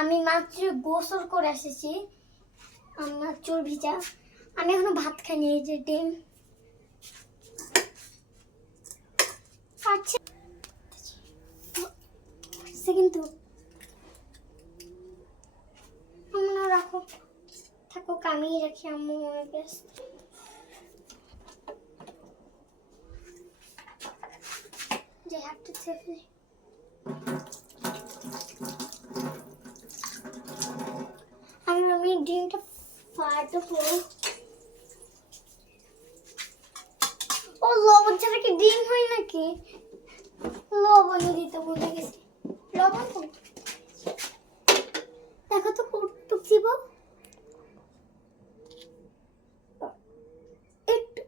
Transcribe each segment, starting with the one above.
আমি মাত্র গোসল করে এসেছি, আমার চুল ভিজা। আমি এখনো ভাত খাইনি। এই যে ডিম পাচ্ছে কিন্তু মনে রাখো, থাকুক, আমি রাখি, আম্মু মনে ব্যস্ত। যে হাতটা চেপে আমি ডিমটা ফাটাবো। ও লবণ ছাড়া কি ডিম হয় নাকি? লবণ দিতে ভুলে গেছি। লবণ তো দেখো তো কতটুক দিব, একটু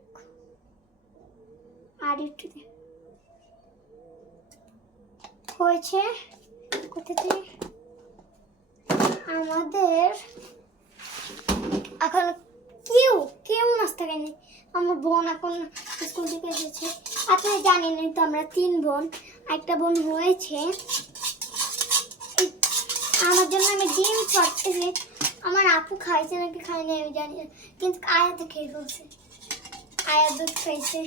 আর একটু দে। হয়েছে কোথাতে আমাদের এখন কেউ নাস্তা খায়নি। আমার বোন এখন স্কুল থেকে এসেছে। আপনারা জানেন তো আমরা 3 বোন, একটা বোন হয়েছে। আমার জন্য আমি ডিম ফাটতেছি। আমার আপু খাইছে নাকি খায়নি আমি জানি না, কিন্তু আয়া তো খেয়ে ফেলছে। আয়া দুধ খাইছে।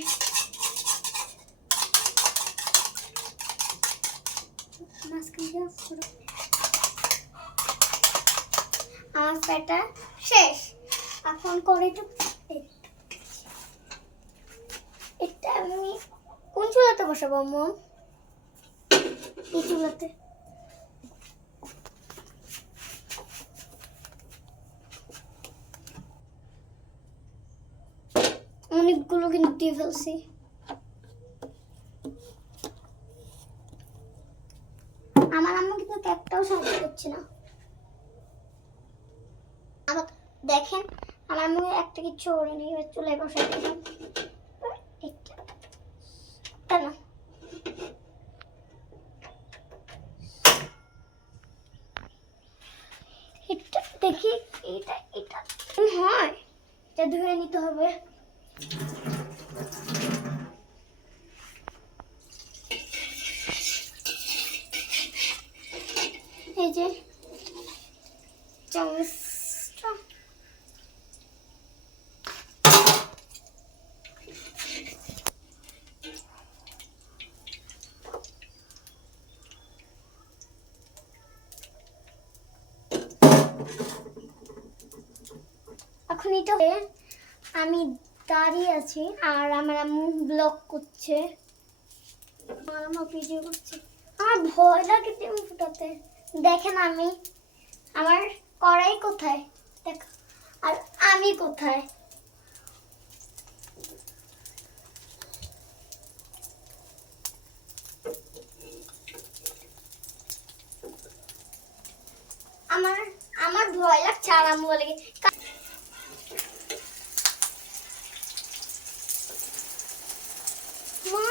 আমার পেটা শেষ। এখন করে তো এটা আমি কোন চুলাতে বসাবো আম্মু? এই চুলাতে। অনেকগুলো কিন্তু দিয়ে ফেলছি। আমার আম্মু কিন্তু একটাও সাহায্য করছে না। আমার দেখেন, আমার আম্মু একটা কিচ্ছু করেনি। এবার চুলায় বসাই দিলাম। কেন এটা দেখি, এটা হয়, এটা ধুয়ে নিতে হবে। এই যে চামচটা, এখন এটা আমি দাঁড়িয়ে আছি আর আমার আম্মু ব্লক করছে। আমার আম্মু ভিডিও করছে। আমার ভয় লাগে ডিম ফুটাতে। দেখেন আমার কড়াই কোথায় দেখ, আর আমি কোথায়। আমার ভয় লাগছে আর আম্মু বলে মা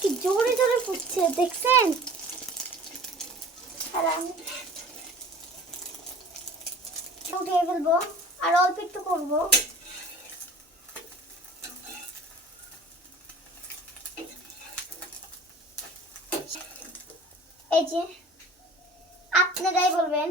কি জোরে জোরে ফুটছে, দেখছেন? আর আমি উঠিয়ে ফেলবো আর অল্প একটু করবো। এই যে আপনারাই বলবেন